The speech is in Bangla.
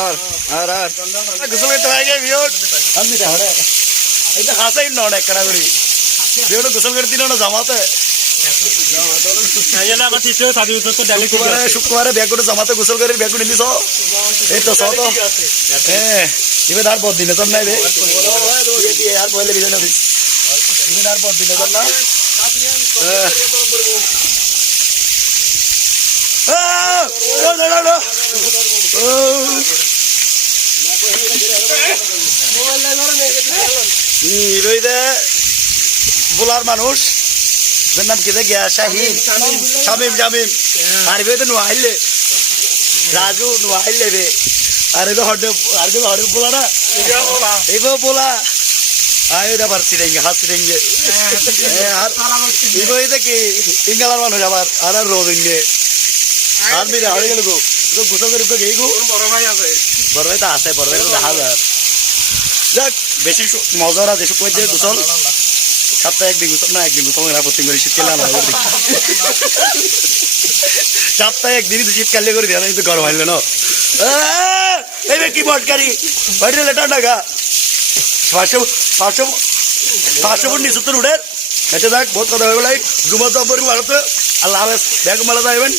আর গোসল করতে হয় গে ভিডিও আমি তাহলে এটা হাসাই না অনেক কানা করি ভিডিও গোসল করে দিল না জামাতে শুক্রবারে ব্যাগ করে জামাতে গোসল করে ব্যাগ করে নিছ এই তো সব তো হ্যাঁ এবার আর বদ দিনে তোর নাই রে আর বলে বিজয় নদী এবার আর বদ দিনে তোর না বোলার মানুষ নাম কি গিয়া শাহিন শামিম শামিম আর তো নুয়াইলে রাজু নুয়াইলে রে আরে তো হটে আর তো হটে বোলা না এইব বোলা আয়ুধা পারছি রেঙ্গে হাসি রেঙ্গে আর এই দেখি ইঙ্গালার মানুষ আবার আর আর রোজ ইঙ্গে আর বিরে হয়ে গেল গো গোসল করে তো গেই গো বড় ভাই তো আছে বড় ভাই তো দেখা যায় যাক বেশি মজা আছে শুকনো যে গোসল সপ্তাহে একদিন গোসল না একদিন গোসল না প্রতি করে শীতকালে আনা সপ্তাহে একদিনই তো শীতকালে করে দেওয়া কিন্তু গরম হইল না এই কি বটকারি বাইরে লেটার টাকা 500 ফুট নিচে তো উঠে এটা দেখ বহুত কথা হয়ে গেল জুমা তো লাগাতে আল্লাহ হাফেজ ব্যাগ মালা যাবেন